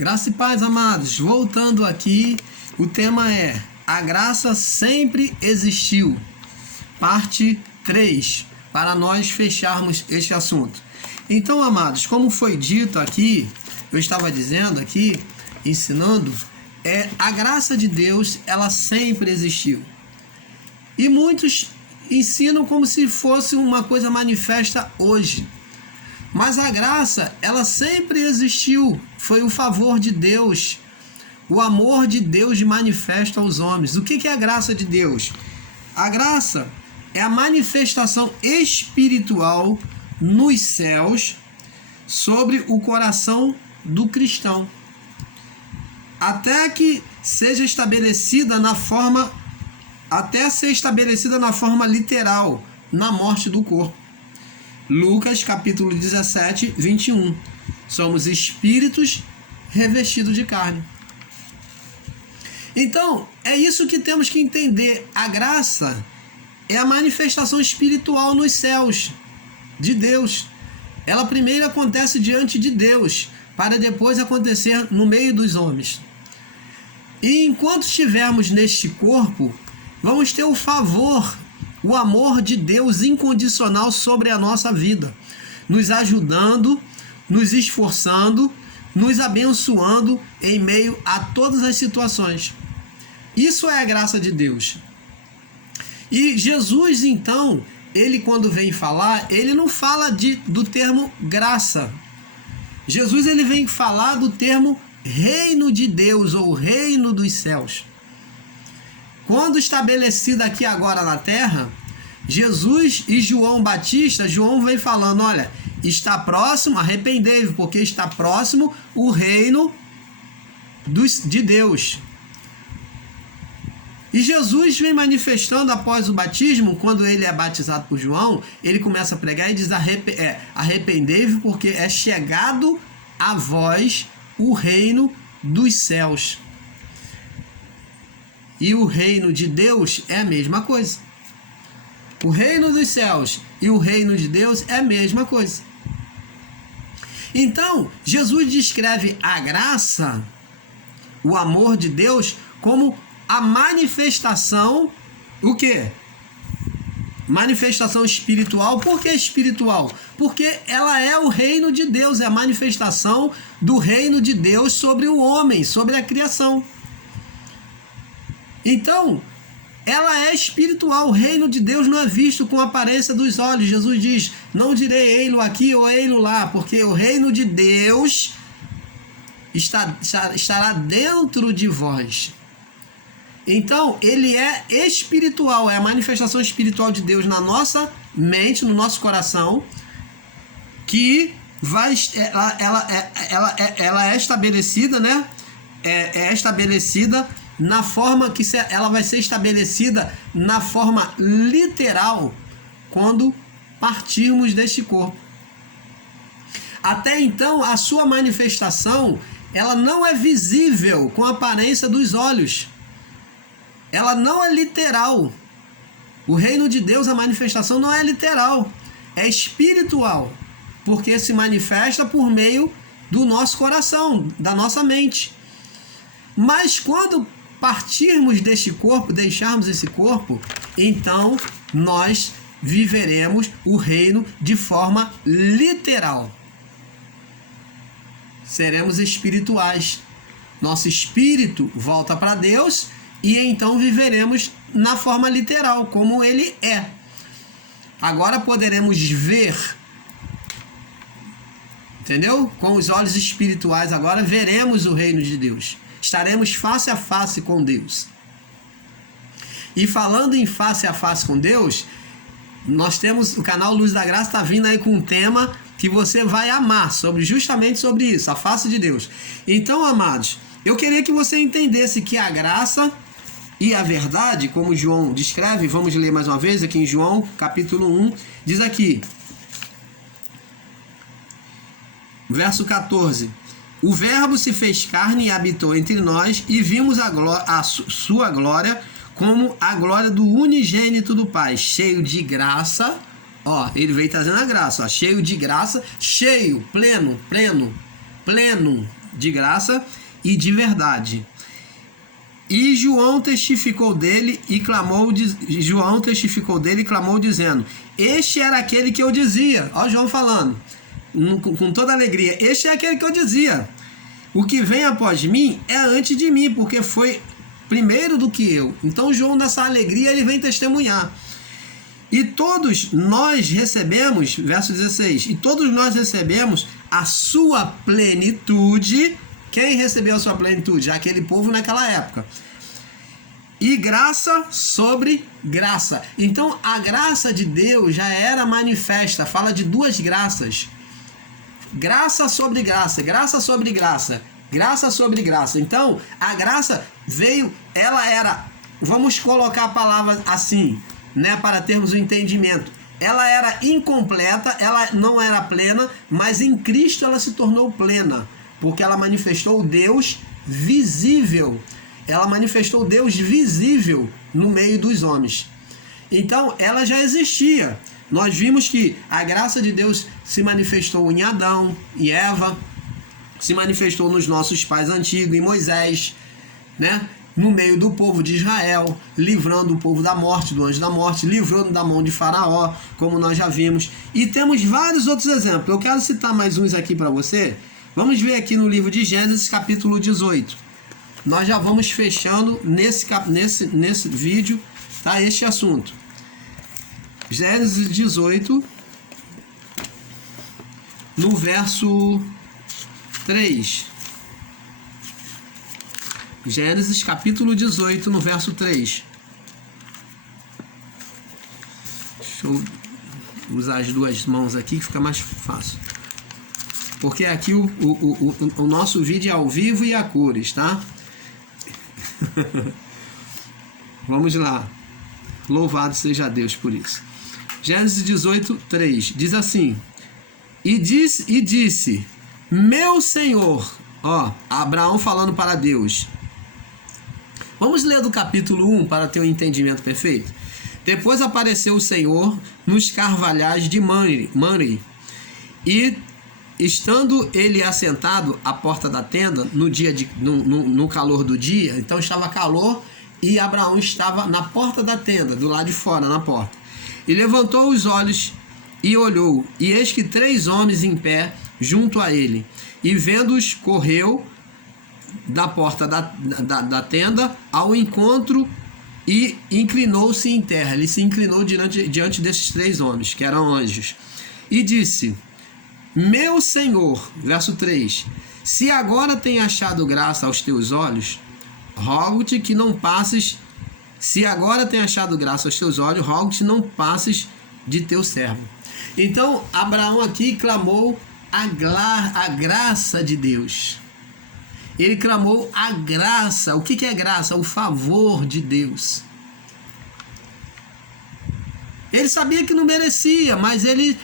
Graça e paz, amados. Voltando aqui, o tema é: a graça sempre existiu. Parte 3, para nós fecharmos este assunto. Então, amados, como foi dito aqui, eu estava dizendo aqui, ensinando, a graça de Deus, ela sempre existiu. E muitos ensinam como se fosse uma coisa manifesta hoje. Mas a graça, ela sempre existiu. Foi o favor de Deus, o amor de Deus de manifesto aos homens. O que é a graça de Deus? A graça é a manifestação espiritual nos céus sobre o coração do cristão, até ser estabelecida na forma literal, na morte do corpo. Lucas capítulo 17, 21. Somos espíritos revestidos de carne. Então, é isso que temos que entender. A graça é a manifestação espiritual nos céus de Deus. Ela primeiro acontece diante de Deus, para depois acontecer no meio dos homens. E enquanto estivermos neste corpo, vamos ter o favor, o amor de Deus incondicional sobre a nossa vida, nos ajudando, nos esforçando, nos abençoando em meio a todas as situações. Isso é a graça de Deus. E Jesus, então, ele quando vem falar, ele não fala do termo graça. Jesus, ele vem falar do termo reino de Deus ou reino dos céus. Quando estabelecido aqui agora na terra, Jesus e João Batista, João vem falando, olha, está próximo, arrependei-vos, porque está próximo o reino de Deus. E Jesus vem manifestando após o batismo, quando ele é batizado por João, ele começa a pregar e diz, arrependei-vos, porque é chegado a vós o reino dos céus. E o reino de Deus é a mesma coisa. O reino dos céus e o reino de Deus é a mesma coisa. Então, Jesus descreve a graça, o amor de Deus, como a manifestação, o quê? Manifestação espiritual. Por que espiritual? Porque ela é o reino de Deus, é a manifestação do reino de Deus sobre o homem, sobre a criação. Então, ela é espiritual. O reino de Deus não é visto com a aparência dos olhos. Jesus diz, não direi ei-lo aqui ou ei-lo lá, porque o reino de Deus estará dentro de vós. Então, ele é espiritual, é a manifestação espiritual de Deus na nossa mente, no nosso coração, que ela é estabelecida, né? É estabelecida na forma que ela vai ser estabelecida na forma literal quando partirmos deste corpo. Até então, a sua manifestação, ela não é visível com a aparência dos olhos. Ela não é literal. O reino de Deus, a manifestação não é literal, é espiritual, porque se manifesta por meio do nosso coração, da nossa mente. Mas quando partirmos deste corpo, deixarmos esse corpo, então nós viveremos o reino de forma literal. Seremos espirituais. Nosso espírito volta para Deus e então viveremos na forma literal, como ele é. Agora poderemos ver, entendeu? Com os olhos espirituais, agora veremos o reino de Deus. Estaremos face a face com Deus. E falando em face a face com Deus, nós temos o canal Luz da Graça, está vindo aí com um tema que você vai amar, justamente sobre isso, a face de Deus. Então, amados, eu queria que você entendesse que a graça e a verdade, como João descreve, vamos ler mais uma vez aqui em João, capítulo 1, diz aqui, verso 14, o verbo se fez carne e habitou entre nós e vimos a sua glória como a glória do unigênito do Pai, cheio de graça, ele veio trazendo a graça, cheio de graça, cheio, pleno, e de verdade. E João testificou dele e clamou, dizendo: este era aquele que eu dizia. Ó, João falando, com toda alegria: este é aquele que eu dizia, o que vem após mim é antes de mim, porque foi primeiro do que eu. Então João, nessa alegria, ele vem testemunhar. E todos nós recebemos, verso 16, e todos nós recebemos a sua plenitude. Quem recebeu a sua plenitude? Aquele povo naquela época. E graça sobre graça. Então a graça de Deus já era manifesta. Fala de duas graças. Graça sobre graça, graça sobre graça, graça sobre graça. Então a graça veio, ela era, vamos colocar a palavra assim, né, para termos o entendimento. Ela era incompleta, ela não era plena, mas em Cristo ela se tornou plena, porque ela manifestou o Deus visível. Ela manifestou Deus visível no meio dos homens. Então ela já existia. Nós vimos que a graça de Deus se manifestou em Adão e Eva, se manifestou nos nossos pais antigos, em Moisés, né? No meio do povo de Israel, livrando o povo da morte, do anjo da morte, livrando da mão de Faraó, como nós já vimos. E temos vários outros exemplos. Eu quero citar mais uns aqui para você. Vamos ver aqui no livro de Gênesis, capítulo 18. Nós já vamos fechando nesse vídeo, tá, este assunto. Gênesis 18, no verso 3. Gênesis capítulo 18, no verso 3. Deixa eu usar as duas mãos aqui que fica mais fácil. Porque aqui o nosso vídeo é ao vivo e a cores, tá? Vamos lá. Louvado seja Deus por isso. Gênesis 18, 3. Diz assim: E disse, meu Senhor, ó, Abraão falando para Deus. Vamos ler do capítulo 1 para ter um entendimento perfeito. Depois apareceu o Senhor nos carvalhais de Mamre, e estando ele assentado à porta da tenda, no calor do dia, então estava calor, e Abraão estava na porta da tenda, do lado de fora, na porta. E levantou os olhos e olhou, e eis que 3 homens em pé junto a ele. E vendo-os, correu da porta da tenda ao encontro e inclinou-se em terra. Ele se inclinou diante desses 3 homens, que eram anjos. E disse: meu Senhor, verso 3, se agora tem achado graça aos teus olhos, rogo-te que não passes. Se agora tem achado graça aos teus olhos, rogo-te que não passes de teu servo. Então, Abraão aqui clamou a graça de Deus. Ele clamou a graça. O que é graça? O favor de Deus. Ele sabia que não merecia, mas ele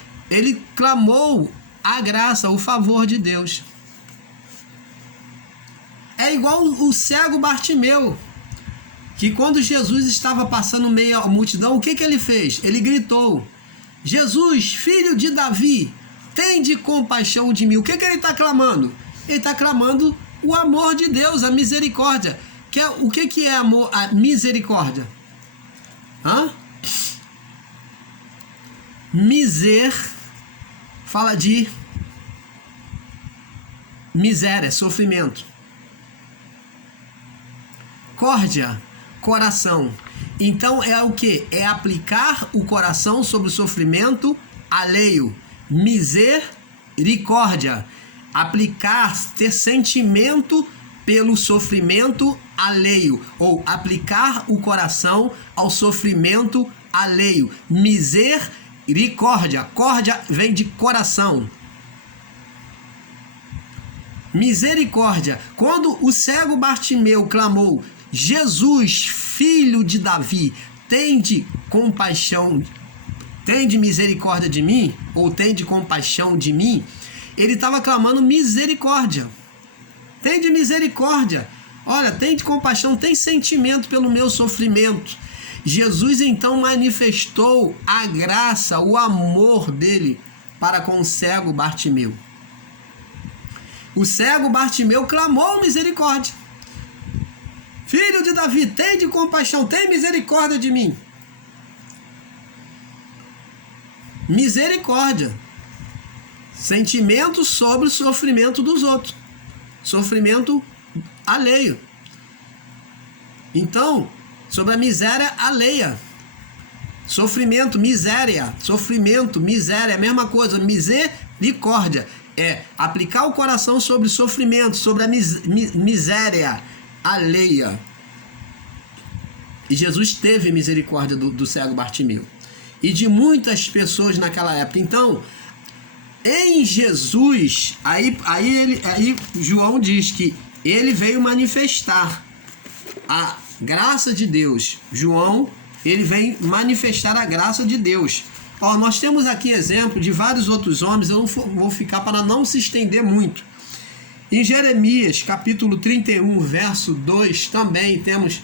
clamou a graça, o favor de Deus. É igual o cego Bartimeu, que quando Jesus estava passando no meio da multidão, o que ele fez? Ele gritou: Jesus, filho de Davi, tende compaixão de mim. O que ele está clamando? Ele está clamando o amor de Deus, a misericórdia. O que é amor? A misericórdia. Fala de miséria, sofrimento. Córdia, coração. Então é o que? É aplicar o coração sobre o sofrimento alheio. Misericórdia. Aplicar, ter sentimento pelo sofrimento alheio. Ou aplicar o coração ao sofrimento alheio. Misericórdia. Córdia vem de coração. Misericórdia. Quando o cego Bartimeu clamou: Jesus, filho de Davi, tende compaixão, tende misericórdia de mim, ou tende compaixão de mim, ele estava clamando misericórdia. Tende misericórdia. Olha, tende compaixão, tem sentimento pelo meu sofrimento. Jesus então manifestou a graça, o amor dele para com o cego Bartimeu. o cego Bartimeu clamou misericórdia. Filho de Davi, tem de compaixão, tem misericórdia de mim. Misericórdia. Sentimento sobre o sofrimento dos outros. Sofrimento alheio. Então, sobre a miséria alheia. Sofrimento, miséria. Sofrimento, miséria, é a mesma coisa. Misericórdia é aplicar o coração sobre o sofrimento, sobre a miséria alheia. E Jesus teve misericórdia do cego Bartimeu e de muitas pessoas naquela época. Então, em Jesus, aí João diz que ele veio manifestar a graça de Deus. João, ele vem manifestar a graça de Deus. Ó, nós temos aqui exemplo de vários outros homens, eu não vou ficar para não se estender muito. Em Jeremias, capítulo 31, verso 2, também temos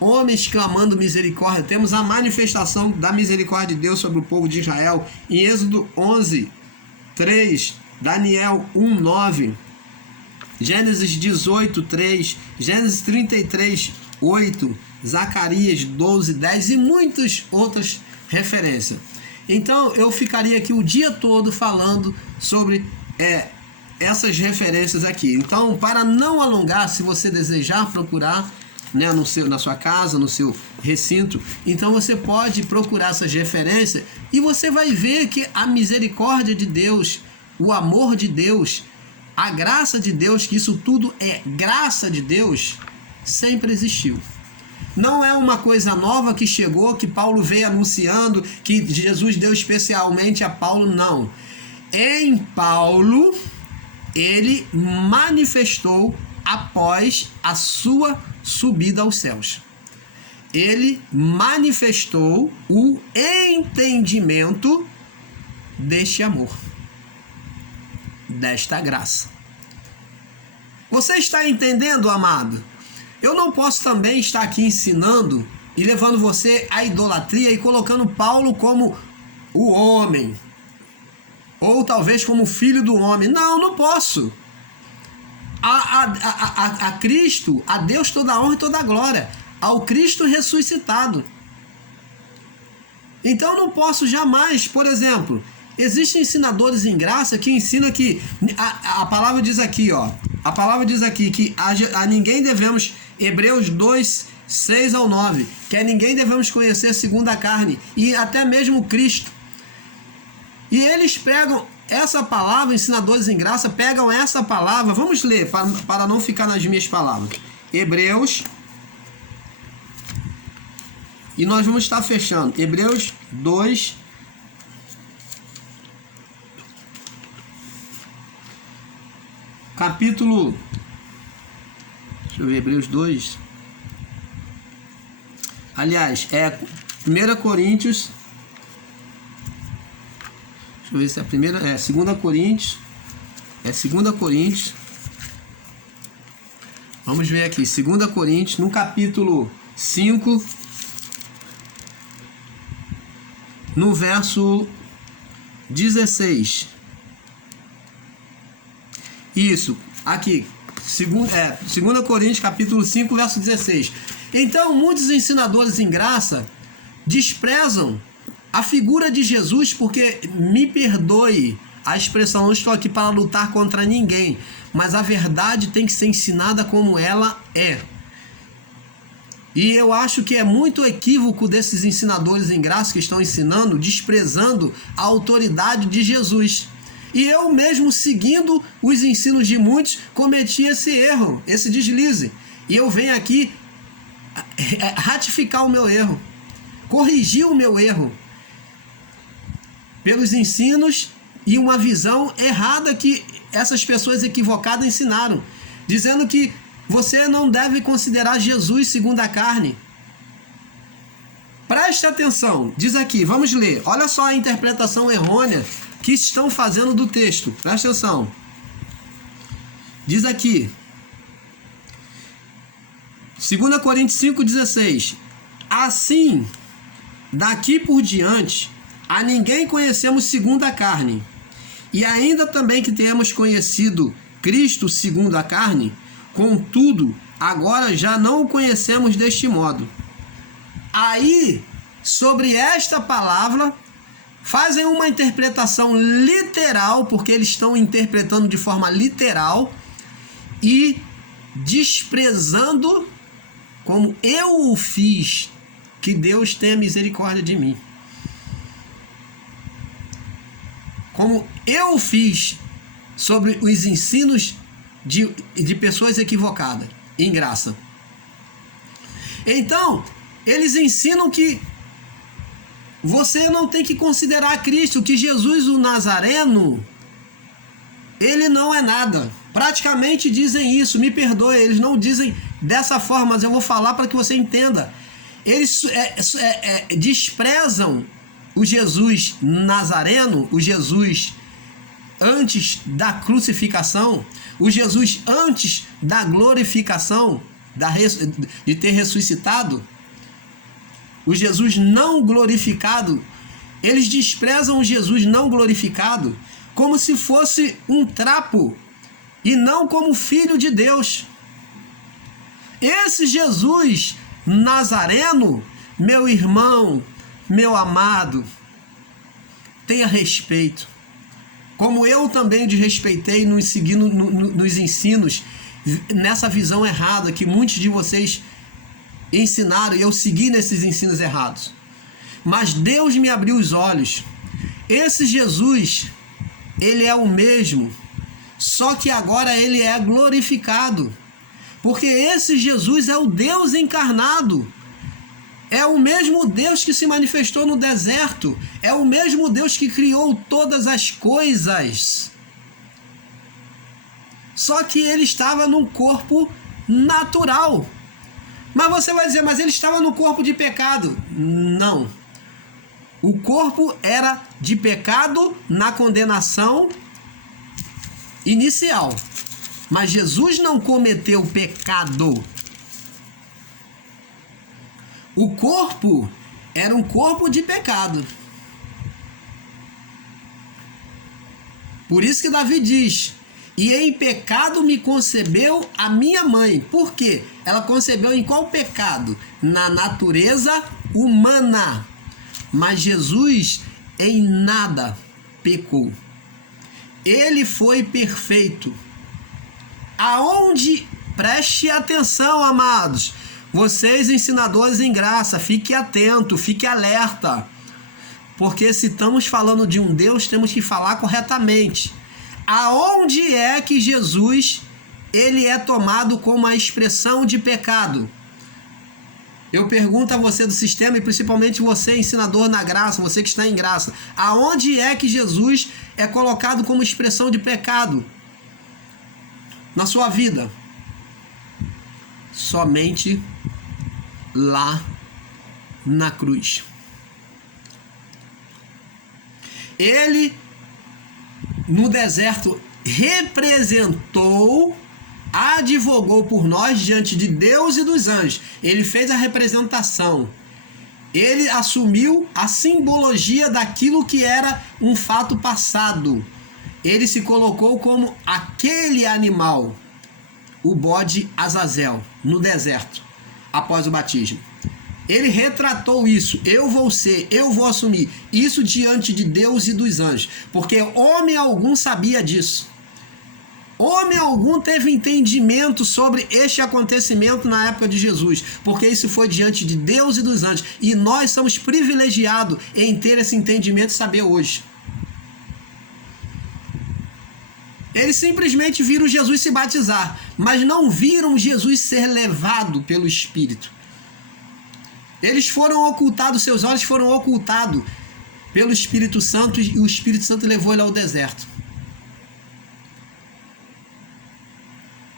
homens clamando misericórdia. Temos a manifestação da misericórdia de Deus sobre o povo de Israel. Em Êxodo 11, 3, Daniel 1, 9, Gênesis 18, 3, Gênesis 33, 8, Zacarias 12, 10 e muitas outras referências. Então eu ficaria aqui o dia todo falando sobre essas referências aqui. Então, para não alongar, se você desejar procurar, né, na sua casa, no seu recinto, então você pode procurar essas referências e você vai ver que a misericórdia de Deus, o amor de Deus, a graça de Deus, que isso tudo é graça de Deus, sempre existiu. Não é uma coisa nova que chegou, que Paulo veio anunciando, que Jesus deu especialmente a Paulo, não. Em Paulo, ele manifestou após a sua subida aos céus. Ele manifestou o entendimento deste amor, desta graça. Você está entendendo, amado? Eu não posso também estar aqui ensinando e levando você à idolatria e colocando Paulo como o homem, ou talvez como filho do homem. Não, não posso. A Cristo, a Deus toda a honra e toda a glória, ao Cristo ressuscitado. Então não posso jamais, por exemplo, existem ensinadores em graça que ensinam que a palavra diz aqui, ó, a palavra diz aqui que a ninguém devemos, Hebreus 2, 6 ao 9, que a ninguém devemos conhecer segundo a carne, e até mesmo Cristo. E eles pegam essa palavra, ensinadores em graça, pegam essa palavra, vamos ler, para não ficar nas minhas palavras. Hebreus, e nós vamos estar fechando. Hebreus 2, capítulo, deixa eu ver, Hebreus 2, aliás, 1 Coríntios, deixa eu ver se é a primeira, 2 Coríntios, 2 Coríntios, vamos ver aqui, 2 Coríntios, no capítulo 5, no verso 16, isso, aqui, 2 Coríntios, capítulo 5, verso 16. Então, muitos ensinadores em graça desprezam a figura de Jesus, porque, me perdoe a expressão, não estou aqui para lutar contra ninguém, mas a verdade tem que ser ensinada como ela é. E eu acho que é muito equívoco desses ensinadores em graça que estão ensinando, desprezando a autoridade de Jesus. E eu mesmo, seguindo os ensinos de muitos, cometi esse erro, esse deslize. E eu venho aqui ratificar o meu erro, corrigir o meu erro, pelos ensinos e uma visão errada que essas pessoas equivocadas ensinaram, dizendo que você não deve considerar Jesus segundo a carne. Preste atenção, diz aqui, vamos ler, olha só a interpretação errônea que estão fazendo do texto, presta atenção. Diz aqui, 2 Coríntios 5,16, assim, daqui por diante, a ninguém conhecemos segundo a carne, e ainda também que tenhamos conhecido Cristo segundo a carne, contudo, agora já não o conhecemos deste modo. Aí, sobre esta palavra, fazem uma interpretação literal, porque eles estão interpretando de forma literal e desprezando como eu o fiz, que Deus tenha misericórdia de mim. Como eu fiz sobre os ensinos de pessoas equivocadas, em graça. Então, eles ensinam que você não tem que considerar Cristo, que Jesus o Nazareno, ele não é nada. Praticamente dizem isso, me perdoe, eles não dizem dessa forma, mas eu vou falar para que você entenda. Eles desprezam o Jesus Nazareno, o Jesus antes da crucificação, o Jesus antes da glorificação, de ter ressuscitado, o Jesus não glorificado. Eles desprezam o Jesus não glorificado como se fosse um trapo e não como filho de Deus. Esse Jesus Nazareno, meu irmão, meu amado, tenha respeito. Como eu também desrespeitei nos ensinos, nessa visão errada que muitos de vocês ensinaram, e eu segui nesses ensinos errados. Mas Deus me abriu os olhos. Esse Jesus, ele é o mesmo, só que agora ele é glorificado. Porque esse Jesus é o Deus encarnado. É o mesmo Deus que se manifestou no deserto. É o mesmo Deus que criou todas as coisas. Só que ele estava num corpo natural. Mas você vai dizer, mas ele estava no corpo de pecado. Não. O corpo era de pecado na condenação inicial. Mas Jesus não cometeu pecado. O corpo era um corpo de pecado. Por isso que Davi diz: e em pecado me concebeu a minha mãe. Por quê? Ela concebeu em qual pecado? Na natureza humana. Mas Jesus em nada pecou. Ele foi perfeito. Aonde, preste atenção, amados, vocês ensinadores em graça, fique atento, fique alerta, porque se estamos falando de um Deus, temos que falar corretamente. Aonde é que Jesus, ele é tomado como a expressão de pecado? Eu pergunto a você do sistema, e principalmente você, ensinador na graça, você que está em graça, aonde é que Jesus é colocado como expressão de pecado na sua vida? Somente lá na cruz. Ele, no deserto, representou, advogou por nós diante de Deus e dos anjos. Ele fez a representação. Ele assumiu a simbologia daquilo que era um fato passado. Ele se colocou como aquele animal, o bode Azazel, no deserto, após o batismo. Ele retratou isso. Eu vou ser, eu vou assumir isso diante de Deus e dos anjos. Porque homem algum sabia disso. Homem algum teve entendimento sobre este acontecimento na época de Jesus. Porque isso foi diante de Deus e dos anjos. E nós somos privilegiados em ter esse entendimento e saber hoje. Eles simplesmente viram Jesus se batizar, mas não viram Jesus ser levado pelo Espírito. Eles foram ocultados, seus olhos foram ocultados pelo Espírito Santo, e o Espírito Santo levou ele ao deserto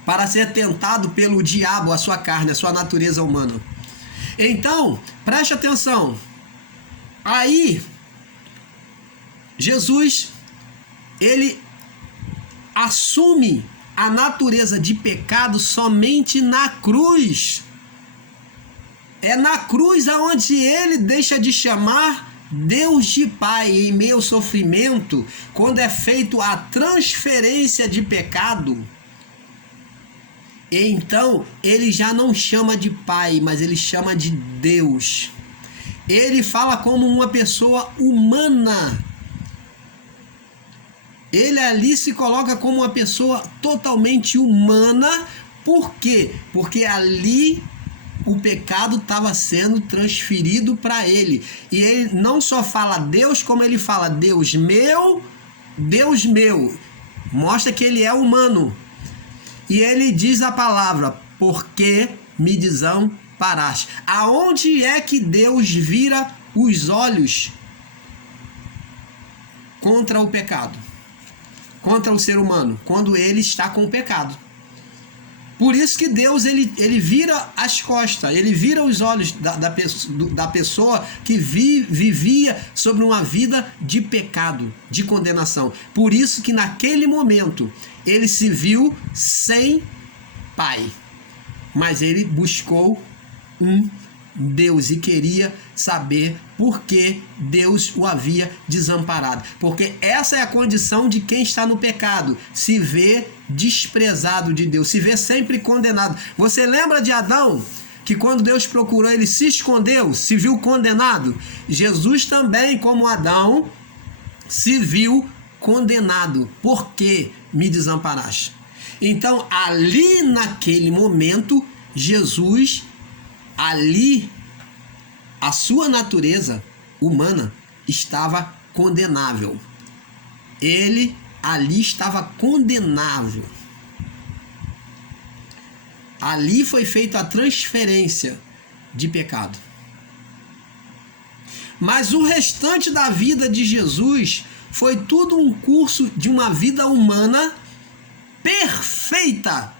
para ser tentado pelo diabo, a sua carne, a sua natureza humana. Então, preste atenção. Aí, Jesus, ele assume a natureza de pecado somente na cruz. É na cruz aonde ele deixa de chamar Deus de Pai em meio ao sofrimento, quando é feito a transferência de pecado. Então, ele já não chama de pai, mas ele chama de Deus. Ele fala como uma pessoa humana. Ele ali se coloca como uma pessoa totalmente humana. Por quê? Porque ali o pecado estava sendo transferido para ele. E ele não só fala Deus, como ele fala Deus meu, Deus meu. Mostra que ele é humano. E ele diz a palavra, porque me desamparaste. Aonde é que Deus vira os olhos contra o pecado? Contra o ser humano, quando ele está com o pecado. Por isso que Deus ele vira as costas, ele vira os olhos da pessoa que vivia sobre uma vida de pecado, de condenação. Por isso que naquele momento ele se viu sem pai, mas ele buscou um Deus e queria saber por que Deus o havia desamparado. Porque essa é a condição de quem está no pecado, se vê desprezado de Deus, se vê sempre condenado. Você lembra de Adão, que quando Deus procurou ele se escondeu, se viu condenado? Jesus também, como Adão, se viu condenado. Por que me desamparaste? Então, ali naquele momento, Jesus, ali, a sua natureza humana estava condenável. Ele ali estava condenável. Ali foi feita a transferência de pecado. Mas o restante da vida de Jesus foi tudo um curso de uma vida humana perfeita,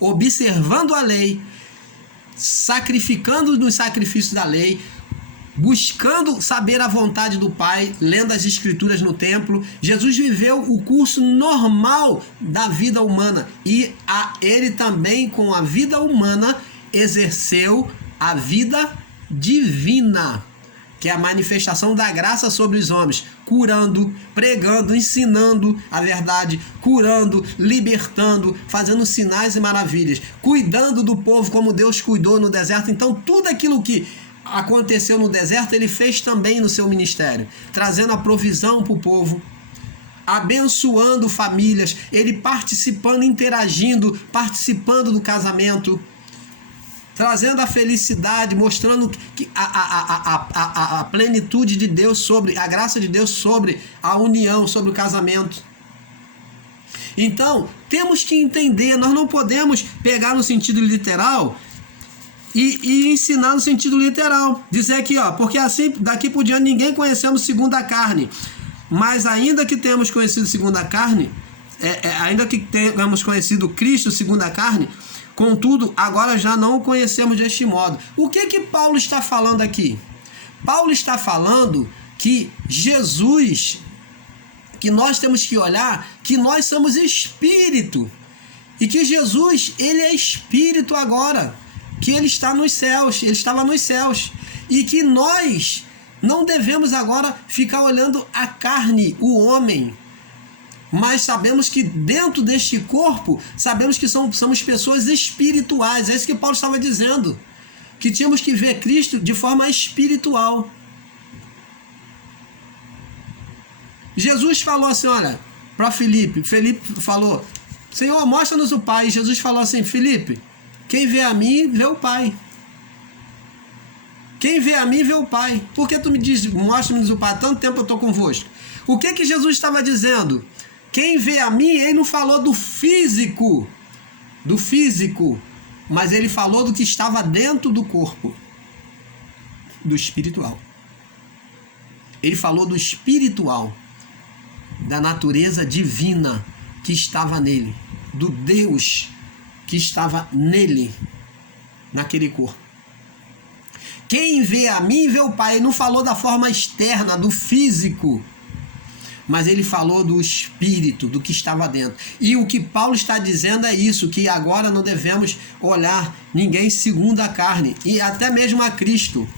observando a lei, sacrificando nos sacrifícios da lei, buscando saber a vontade do Pai, lendo as Escrituras no templo. Jesus viveu o curso normal da vida humana e ele também, com a vida humana, exerceu a vida divina, que é a manifestação da graça sobre os homens, curando, pregando, ensinando a verdade, curando, libertando, fazendo sinais e maravilhas, cuidando do povo como Deus cuidou no deserto. Então, tudo aquilo que aconteceu no deserto, ele fez também no seu ministério, trazendo a provisão para o povo, abençoando famílias, ele participando, interagindo, participando do casamento, trazendo a felicidade, mostrando que a plenitude de Deus sobre, a graça de Deus sobre a união, sobre o casamento. Então, temos que entender, nós não podemos pegar no sentido literal e ensinar no sentido literal. Dizer aqui, ó, porque assim, daqui por diante, ninguém conhecemos segundo a carne. Mas ainda que tenhamos conhecido segundo a carne, ainda que tenhamos conhecido Cristo segundo a carne, contudo, agora já não o conhecemos deste modo. O que Paulo está falando aqui? Paulo está falando que Jesus, que nós temos que olhar, que nós somos espírito. E que Jesus, ele é espírito agora. Que ele está nos céus, ele estava nos céus. E que nós não devemos agora ficar olhando a carne, o homem. Mas sabemos que dentro deste corpo, sabemos que somos pessoas espirituais. É isso que Paulo estava dizendo. Que tínhamos que ver Cristo de forma espiritual. Jesus falou assim, olha, para Filipe. Filipe falou, Senhor, mostra-nos o Pai. E Jesus falou assim, Filipe, quem vê a mim, vê o Pai. Quem vê a mim, vê o Pai. Por que tu me diz, mostra-nos o Pai? Há tanto tempo eu estou convosco. O que Jesus estava dizendo? Quem vê a mim, ele não falou do físico, mas ele falou do que estava dentro do corpo, do espiritual. Ele falou do espiritual, da natureza divina que estava nele, do Deus que estava nele, naquele corpo. Quem vê a mim, vê o Pai. Ele não falou da forma externa, do físico, mas ele falou do espírito, do que estava dentro. E o que Paulo está dizendo é isso, que agora não devemos olhar ninguém segundo a carne, e até mesmo a Cristo.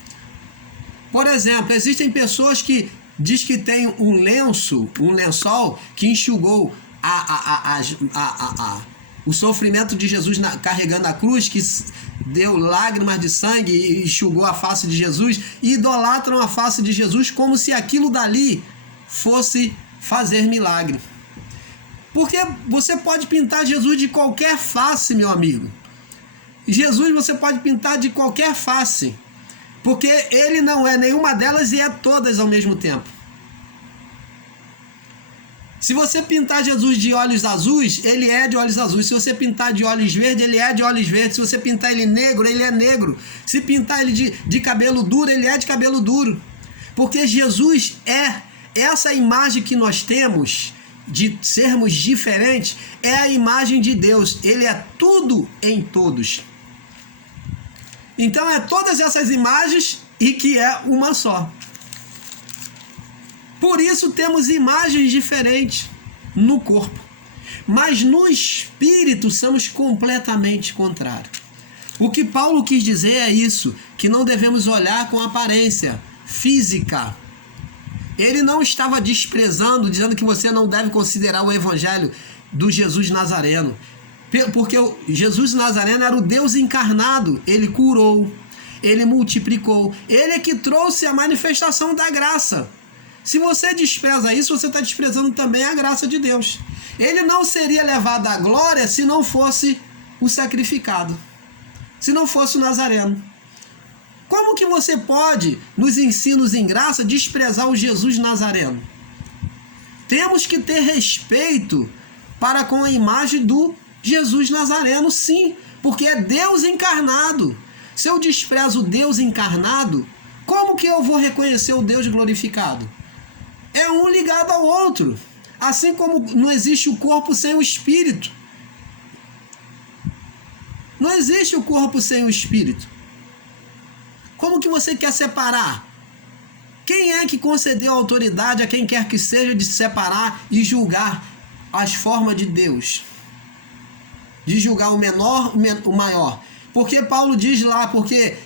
Por exemplo, existem pessoas que diz que tem um lençol que enxugou o sofrimento de Jesus carregando a cruz, que deu lágrimas de sangue e enxugou a face de Jesus, e idolatram a face de Jesus como se aquilo dali fosse fazer milagre. Porque você pode pintar Jesus de qualquer face, meu amigo. Jesus você pode pintar de qualquer face, porque ele não é nenhuma delas e é todas ao mesmo tempo. Se você pintar Jesus de olhos azuis, ele é de olhos azuis. Se você pintar de olhos verdes, ele é de olhos verdes. Se você pintar ele negro, ele é negro. Se pintar ele de cabelo duro, ele é de cabelo duro. Porque Jesus é essa imagem que nós temos de sermos diferentes, é a imagem de Deus. Ele é tudo em todos. Então é todas essas imagens e que é uma só. Por isso temos imagens diferentes no corpo, mas no espírito somos completamente contrários. O que Paulo quis dizer é isso, que não devemos olhar com aparência física. Ele não estava desprezando, dizendo que você não deve considerar o evangelho do Jesus Nazareno, porque Jesus Nazareno era o Deus encarnado. Ele curou, ele multiplicou, ele é que trouxe a manifestação da graça. Se você despreza isso, você está desprezando também a graça de Deus. Ele não seria levado à glória se não fosse o sacrificado, se não fosse o Nazareno. Como que você pode, nos ensinos em graça, desprezar o Jesus Nazareno? Temos que ter respeito para com a imagem do Jesus Nazareno, sim, porque é Deus encarnado. Se eu desprezo Deus encarnado, como que eu vou reconhecer o Deus glorificado? É um ligado ao outro. Assim como não existe o corpo sem o espírito. Não existe o corpo sem o espírito. Como que você quer separar? Quem é que concedeu autoridade a quem quer que seja de separar e julgar as formas de Deus? De julgar o menor, o maior. Porque Paulo diz lá, porque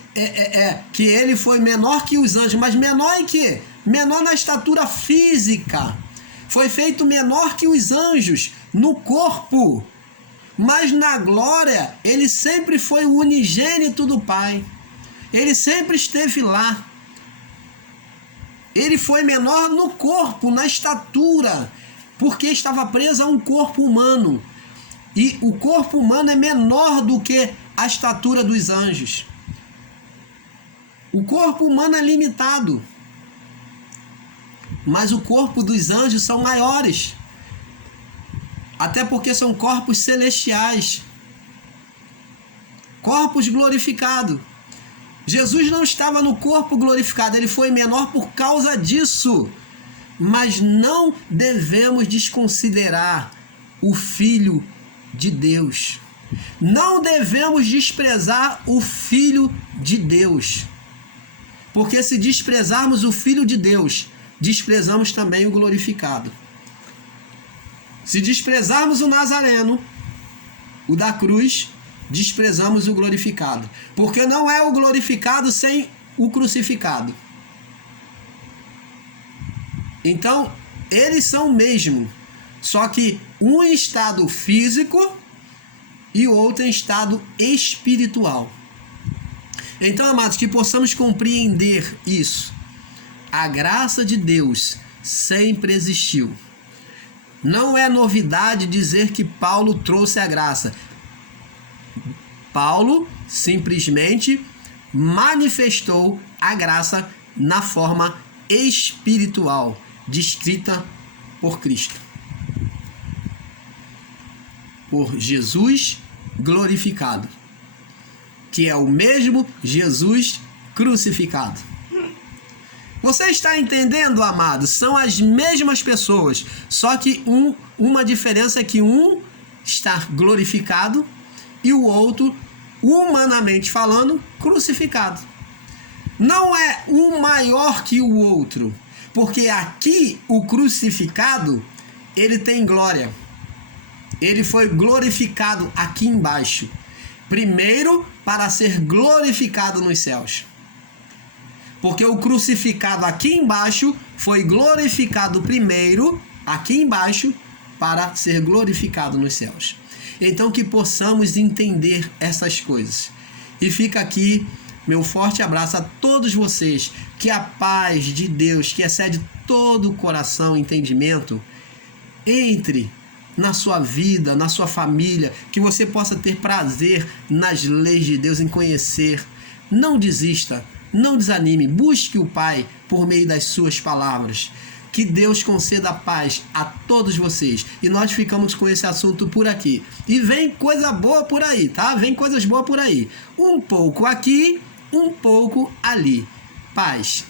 que ele foi menor que os anjos, mas menor em quê? Menor na estatura física. Foi feito menor que os anjos no corpo. Mas na glória, ele sempre foi o unigênito do Pai. Ele sempre esteve lá. Ele foi menor no corpo, na estatura, porque estava preso a um corpo humano. E o corpo humano é menor do que a estatura dos anjos. O corpo humano é limitado. Mas o corpo dos anjos são maiores. Até porque são corpos celestiais. Corpos glorificados. Jesus não estava no corpo glorificado, ele foi menor por causa disso. Mas não devemos desconsiderar o Filho de Deus. Não devemos desprezar o Filho de Deus. Porque se desprezarmos o Filho de Deus, desprezamos também o glorificado. Se desprezarmos o Nazareno, o da cruz, desprezamos o glorificado. Porque não é o glorificado sem o crucificado. Então, eles são o mesmo. Só que um em estado físico e o outro em estado espiritual. Então, amados, que possamos compreender isso. A graça de Deus sempre existiu. Não é novidade dizer que Paulo trouxe a graça. Paulo simplesmente manifestou a graça na forma espiritual, descrita por Cristo. Por Jesus glorificado, que é o mesmo Jesus crucificado. Você está entendendo, amado? São as mesmas pessoas, só que uma diferença é que um está glorificado e o outro, humanamente falando, crucificado. Não é um maior que o outro, porque aqui o crucificado, ele tem glória. Ele foi glorificado aqui embaixo, primeiro para ser glorificado nos céus. Porque o crucificado aqui embaixo foi glorificado primeiro, aqui embaixo, para ser glorificado nos céus. Então que possamos entender essas coisas. E fica aqui meu forte abraço a todos vocês, que a paz de Deus, que excede todo o coração e entendimento, entre na sua vida, na sua família, que você possa ter prazer nas leis de Deus, em conhecer. Não desista, não desanime, busque o Pai por meio das suas palavras. Que Deus conceda paz a todos vocês. E nós ficamos com esse assunto por aqui. E vem coisa boa por aí, tá? Vem coisas boas por aí. Um pouco aqui, um pouco ali. Paz.